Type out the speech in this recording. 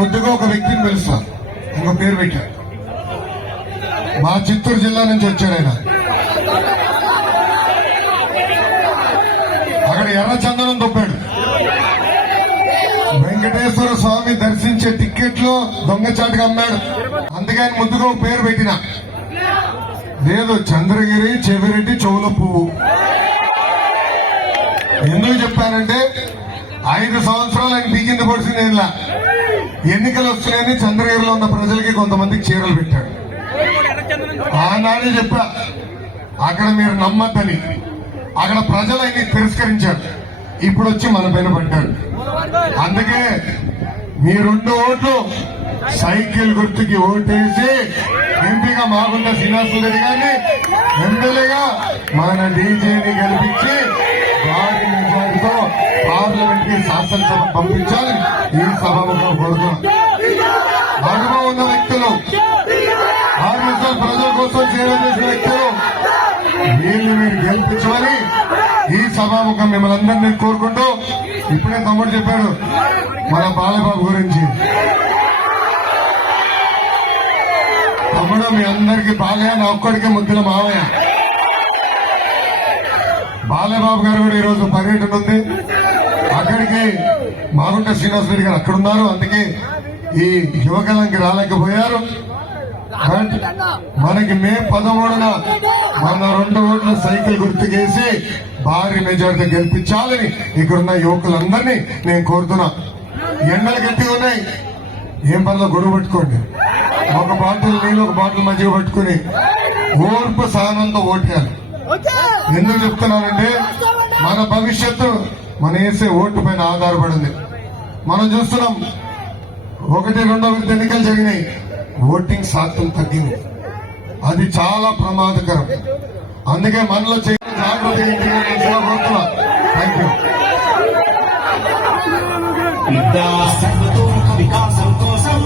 ముద్దుగా ఒక వ్యక్తిని పిలుస్తా, ఇంకో పేరు పెట్టారు. మా చిత్తూరు జిల్లా నుంచి వచ్చాడు ఆయన. అక్కడ ఎర్రచందనం తొప్పాడు. వెంకటేశ్వర స్వామి దర్శించే టిక్కెట్లు దొంగచాటుగా అమ్మాడు. అందుకే ఆయన ముద్దుగా ఒక పేరు పెట్టిన. లేదు, చంద్రగిరి చెవిరెడ్డి చెవుల పువ్వు. ఎందుకు చెప్పానంటే 5 సంవత్సరాలు ఆయన పీకింది పొడిచింది. ఏంలా ఎన్నికలు వస్తున్నాయని చంద్రగిరిలో ఉన్న ప్రజలకి కొంతమందికి చీరలు పెట్టాడు. ఆనాడే చెప్పా, అక్కడ మీరు నమ్మద్దని. అక్కడ ప్రజలు ఆయన్ని తిరస్కరించారు. ఇప్పుడు వచ్చి మన పైన పడ్డాడు. అందుకే మీ 2 ఓట్లు సైకిల్ గుర్తుకి ఓటేసి ఎంపీగా మాగుంట శ్రీనివాసులు రెడ్డి గారిని, ఎమ్మెల్యేగా మన డీజేని గెలిపించి భారీ మెజారిటీతో పార్లమెంట్ కి శాసనసభ పంపించాలి ఈ సభలో కోరుతున్నాం. అనుభవం ఉన్న వ్యక్తులు, 6 నిమిషాలు ప్రజల కోసం సేవ చేసిన వ్యక్తులు, వీళ్ళు మీరు గెలిపించమని ఈ సభాముఖం మిమ్మల్ని అందరినీ కోరుకుంటూ, ఇప్పుడే తమ్ముడు చెప్పాడు మన బాలబాబు గురించి. తమ్ముడు మీ అందరికీ బాలయ్య, నా ఒక్కడికే ముద్దుల మావయ్య. బాలబాబు గారు కూడా ఈరోజు పర్యటన ఉంది. అక్కడికి మాగుంట శ్రీనివాస రెడ్డి గారు అక్కడున్నారు. అందుకే ఈ యువకాలంకి రాలేకపోయారు. మనకి మే 13న మన 2 ఓట్ల సైకిల్ గుర్తుకేసి భారీ మెజారిటీ గెలిపించాలని ఇక్కడున్న యువకులందరినీ నేను కోరుతున్నా. ఎండలు గట్టిగా ఉన్నాయి, ఏం పనిలో గొడవ పట్టుకోండి. ఒక బాటిల్ నీళ్ళు, ఒక బాటిల్ మజ్జిగ పట్టుకుని ఓర్పు సహనంతో ఓటేయాలి. ఎందుకు చెప్తున్నానంటే మన భవిష్యత్తు మన వేసే ఓటు పైన ఆధారపడింది. మనం చూస్తున్నాం 1-2 విడత ఎన్నికలు జరిగినాయి, ఓటింగ్ శాతం తగ్గింది. అది చాలా ప్రమాదకరం. అందుకే మనలో జాగ్రత్త. Thank you. వికాసం కోసం